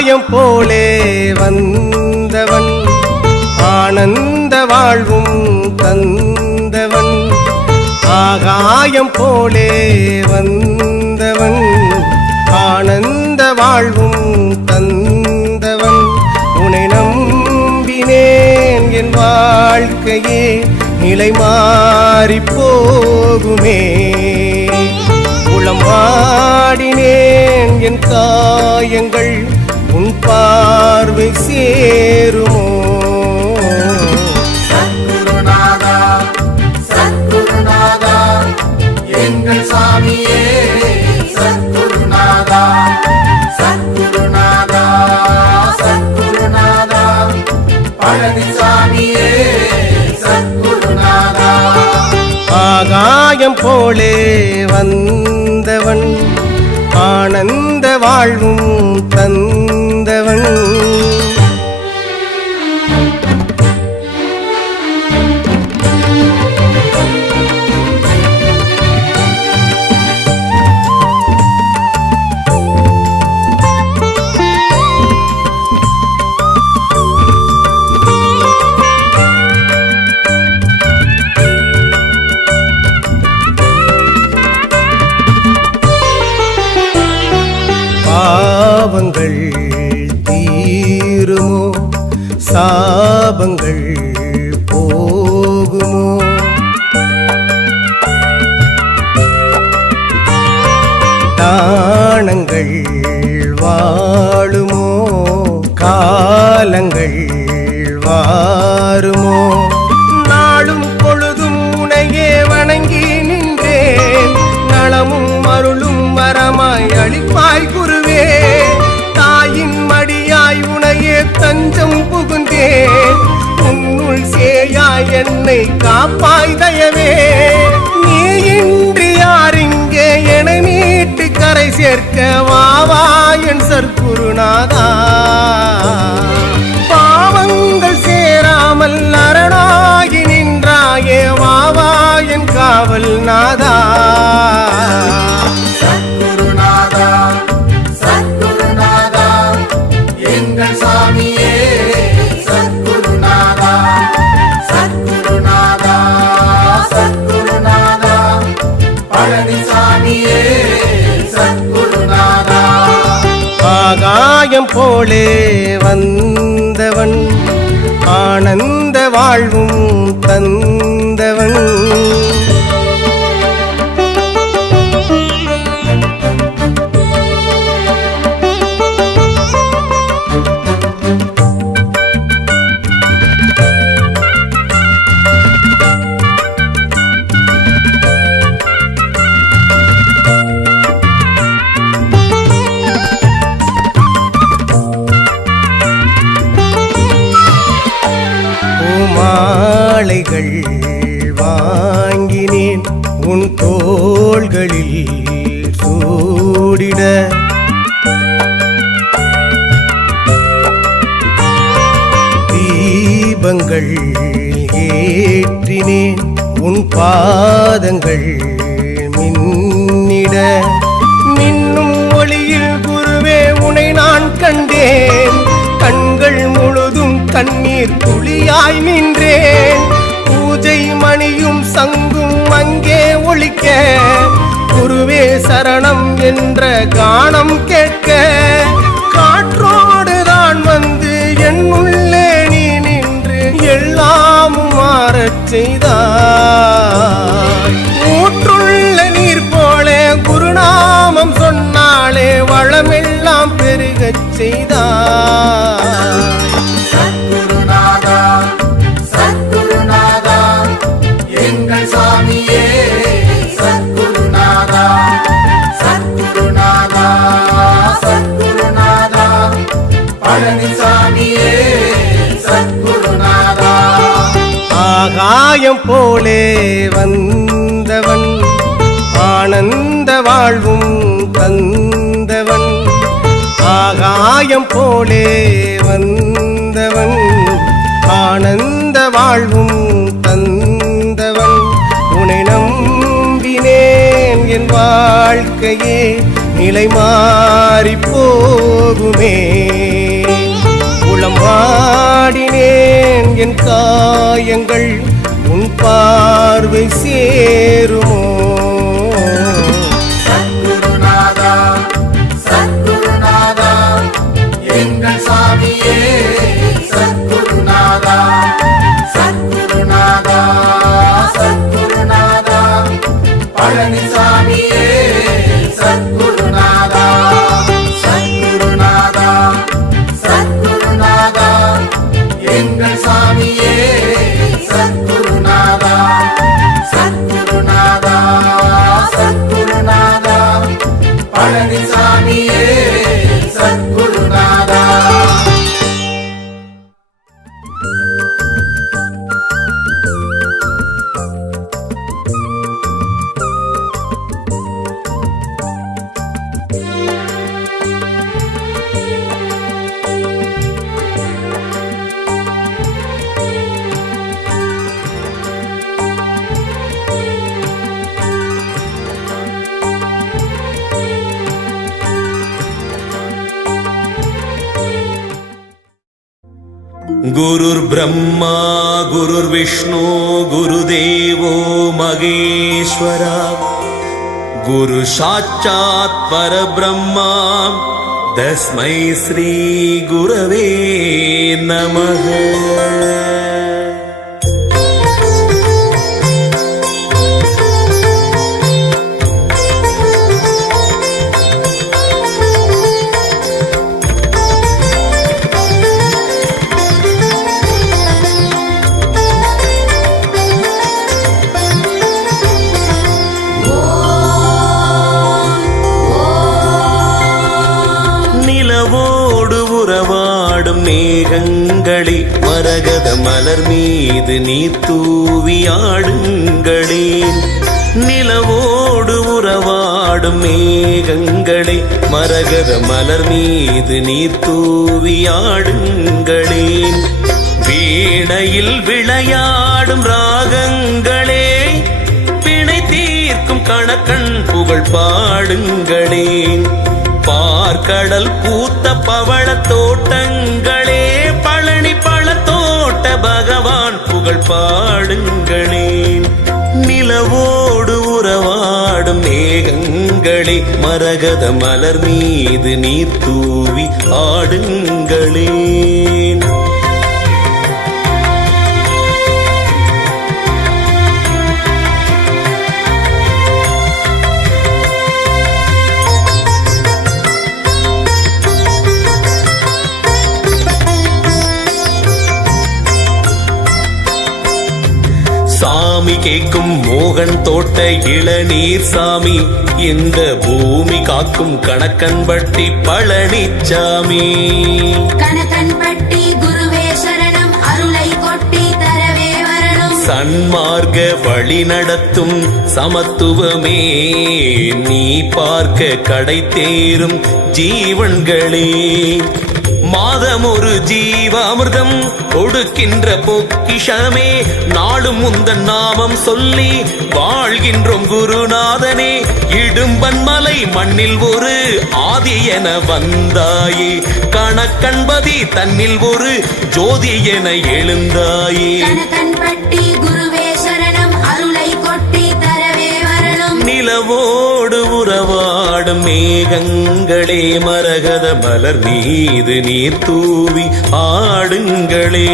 ஆகாயம் போலே வந்தவன் ஆனந்த வாழ்வும் தந்தவன் ஆகாயம் போலே வந்தவன் ஆனந்த வாழ்வும் தந்தவன் உன்னை நம்பினேன் என் வாழ்க்கையே நிலை மாறி போகுமே உளம் வாடினேன் என் காயங்கள் உன் பார்வை சேருமோ சத்குருநாதா சத்குருநாதா எங்கள் சாமியே சத்குருநாதா சத்குருநாதா சத்குருநாதா பழனிசாமியே சத்குருநாதா ஆகாயம் போலே வந்தவன் ஆனந்த வாழ்வும் தந்தவன் பாவங்கள் தீருமோ சாபங்கள் போகுமோ தானங்கள் வாழுமோ காலங்கள் வாருமோ நாளும் பொழுதும் உனையே வணங்கி நின்றேன் நலமும் அருளும் வரமாய் அளிப்பாய் குருவே தாயின் மடியாய் உனையே தஞ்சம் புகுந்தேன் உன்னுள் சேயாய் என்னை காப்பாய் தயவே நீ இன்றி யாரிங்கே என மீட்டு கரை சேர்க்க வாவா என் சற்குருநாதா பாவங்கள் சேராமல் அரணாகி நின்றாயே வாவா என் காவல் நாதா சத்குருநாதா சத்குருநாதா எங்கள் சாமியே சத்குருநாதா சத்குருநாதா சத்குருநாதா பழனிசாமியே சத்குருநாதா ஆகாயம் போலே வந்தவன் ஆனந்த வாழ்வும் தந்தவன் மாலைகள் வாங்கினேன் உன் தோள்களில் சூடிட தீபங்கள் ஏற்றினேன் உன் பாதங்கள் மின்னிட மின்னும் ஒளியில் குருவே உனை நான் கண்டேன் கண்கள் முழுதும் கண்ணீர் துளியாய் நின்றேன் பூஜை மணியும் சங்கும் அங்கே ஒலிக்க குருவே சரணம் என்ற கானம் கேட்க காற்றோடு தான் வந்து என் உள்ளே நீ நின்று எல்லாமும் மாறச் செய்தாய் ஊற்றுள்ள நீர் போலே குருநாமம் சொன்னாலே வளமெல்லாம் பெருகச் செய்தாய் சத்குருநாதா சத்குருநாதா எங்கள் சாமியே சத்குருநாதா சத்குருநாதா சத்குருநாதா பழனிசாமியே சத்குருநாதா ஆகாயம் போலே வந்தவன் ஆனந்த வாழ்வும் தந்தவன் ஆகாயம் போலே வந்தவன் ஆனந்த வாழ்வும் தந்தவன் உன்னை நம்பினேன் என் வாழ்க்கையே நிலை மாறி போகுமே. என் காயங்கள் உன் பார்வை சேருமோ? சத்குருநாதா சத்குருநாதா எங்கள் சாமியே சத்குருநாதா சத்குருநாதா சத்குருநாதா பழனிசாமியே சத்குருநாதா சத்குருநாதா சத்குருநாதா எங்கள் சாமியே சத்குருநாதா சத்குருநாதா சத்குருநாதா பழனிசாமியே சத்குருநாதா. गुरुर् ब्रह्मा गुरुर्विष्णु गुरुदेवो महेश्वरा गुरु साक्षात् परब्रह्मा तस्मै श्री गुरवे नमः. மேகங்களே மரகத மலர் மீது நீ தூவியாடுங்களேன். நிலவோடு உறவாடும் மேகங்களே மரகத மலர் மீது நீ தூவியாடுங்களேன். வீணையில் விளையாடும் ராகங்களே பிணை தீர்க்கும் கணக்கன் புகழ் பாடுங்களேன். பார்க்கடல் பூத்த பவள தோட்டங்களே பழனி பழத்தோட்ட பகவான் புகழ் பாடுங்களேன். நிலவோடு உறவாடும் மேகங்களே மரகத மலர் மீது நீர் தூவி ஆடுங்களேன். சாமி கேட்கும் மோகன் தோட்ட இளநீர் சாமி இந்த பூமி காக்கும் கணக்கன்பட்டி பழனிச்சாமி. கணக்கன்பட்டி குருவே சரணம் அருளை கொட்டி தரவே வரணும். சன்மார்க்க வழி நடத்தும் சமத்துவமே நீ பார்க்க கடை தேரும் ஜீவன்களே. மாதம் ஒரு ஜீவாமிர்தம் கொடுக்கின்ற பொக்கிஷமே நாளும் முந்தன் நாமம் சொல்லி வாழ்கின்றோம் குருநாதனே. இடும்பன்மலை மண்ணில் ஒரு ஆதி என வந்தாயே கணக்கன்பதி தன்னில் ஒரு ஜோதி என எழுந்தாயே. கணக்கன்பட்டி குருவே சரணம் அருளை கொட்டி தரவே வரணும். நிலவோடு உறவாடும் மேகங்களே மரகத மலர் மீது நீர் தூவி ஆடுங்களே.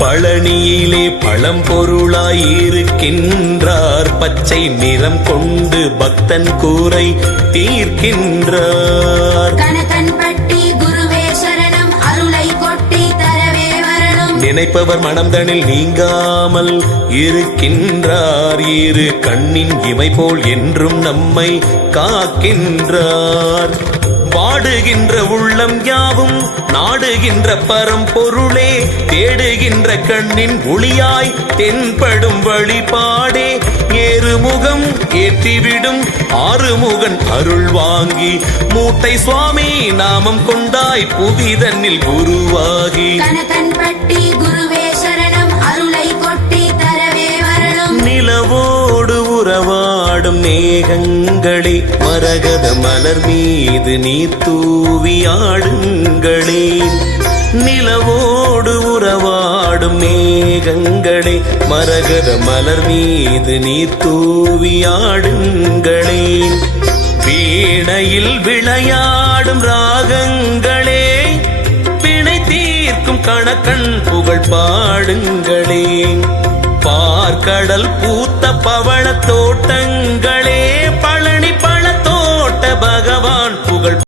பழனியிலே பழம்பொருளாயிருக்கின்றார் பச்சை நிறம் கொண்டு பக்தன் கூரை தீர்க்கின்றார். கணக்கன்பட்டி குருவே சரணம் அருளை கொட்டி தரவே வரணும். நினைப்பவர் மனம்தனில் நீங்காமல் இருக்கின்றார். இரு கண்ணின் இமை போல் என்றும் நம்மை காக்கின்றார். பாடுகின்ற உள்ளம் யாவும் நாடுகின்ற பரம்பொருளே தேடுகின்ற கண்ணின் ஒளியாய் தென்படும் வழிபாடே ஏறுமுகம் ஏற்றிவிடும் ஆறுமுகன் அருள் வாங்கி மூட்டை சுவாமி நாமம் கொண்டாய் புவிதன்னில் குருவாகி கனகன்பட்டி குருவே சரணம் அருளை கொட்டி தரவே வரணும் நிலவோடு உறவாடும் மேகங்களே மரகத மலர் மீது நீ தூவியாடுங்களே நிலவோடு உறவாடும் மேகங்களே மரகத மலர் மீது நீ தூவியாடுங்களே வீணையில் விளையாடும் ராகங்களே பிணை தீர்க்கும் கணக்கன் புகழ் பாடுங்களே பார்க்கடல் பூத்த பவள தோட்டங்கள்